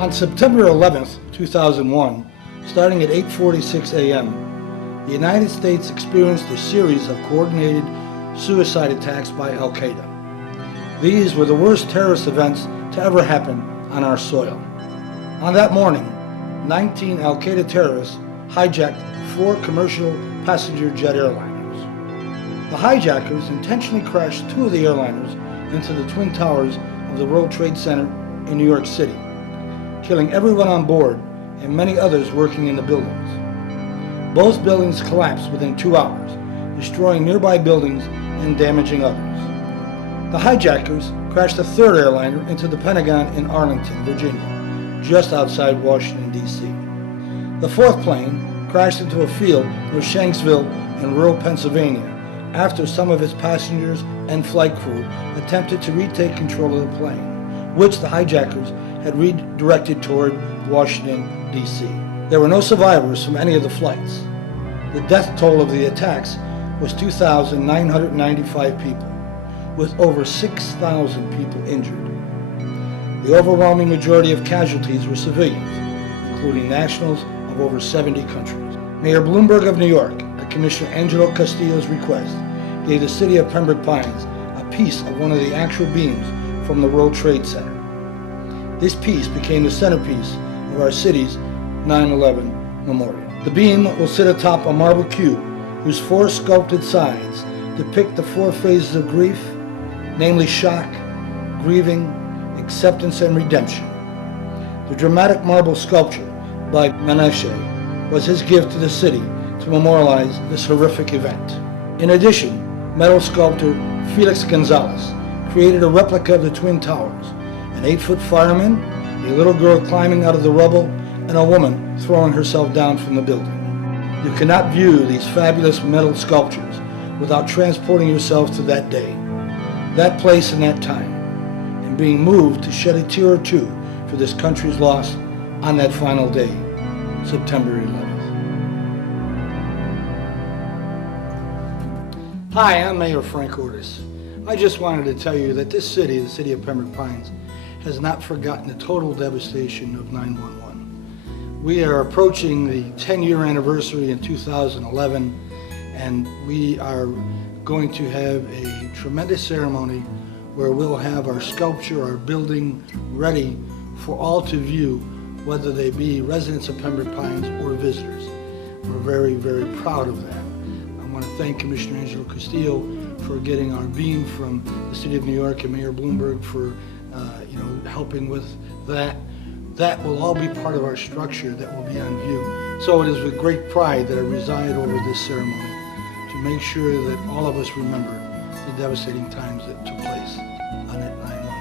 On September 11th, 2001, starting at 8:46 a.m., the United States experienced a series of coordinated suicide attacks by Al-Qaeda. These were the worst terrorist events to ever happen on our soil. On that morning, 19 Al-Qaeda terrorists hijacked 4 commercial passenger jet airliners. The hijackers intentionally crashed 2 of the airliners into the Twin Towers of the World Trade Center in New York City, killing everyone on board and many others working in the buildings. Both buildings collapsed within 2 hours, destroying nearby buildings and damaging others. The hijackers crashed a 3rd airliner into the Pentagon in Arlington, Virginia, just outside Washington, D.C. The 4th plane crashed into a field near Shanksville in rural Pennsylvania after some of its passengers and flight crew attempted to retake control of the plane, which the hijackers had redirected toward Washington, D.C. There were no survivors from any of the flights. The death toll of the attacks was 2,995 people, with over 6,000 people injured. The overwhelming majority of casualties were civilians, including nationals of over 70 countries. Mayor Bloomberg of New York, at Commissioner Angelo Castillo's request, gave the city of Pembroke Pines a piece of one of the actual beams from the World Trade Center. This piece became the centerpiece of our city's 9/11 memorial. The beam will sit atop a marble cube whose 4 sculpted sides depict the 4 phases of grief, namely shock, grieving, acceptance, and redemption. The dramatic marble sculpture by Menashe was his gift to the city to memorialize this horrific event. In addition, metal sculptor Felix Gonzalez created a replica of the Twin Towers, an 8-foot fireman, a little girl climbing out of the rubble, and a woman throwing herself down from the building. You cannot view these fabulous metal sculptures without transporting yourself to that day, that place and that time, and being moved to shed a tear or two for this country's loss on that final day, September 11th. Hi, I'm Mayor Frank Ortis. I just wanted to tell you that this city, the city of Pembroke Pines, has not forgotten the total devastation of 9/11. We are approaching the 10-year anniversary in 2011, and we are going to have a tremendous ceremony where we'll have our sculpture, our building ready for all to view, whether they be residents of Pembroke Pines or visitors. We're very, very proud of that. I want to thank Commissioner Angelo Castillo for getting our beam from the City of New York and Mayor Bloomberg for helping with that. That will all be part of our structure that will be on view. So it is with great pride that I reside over this ceremony to make sure that all of us remember the devastating times that took place on that 9/11.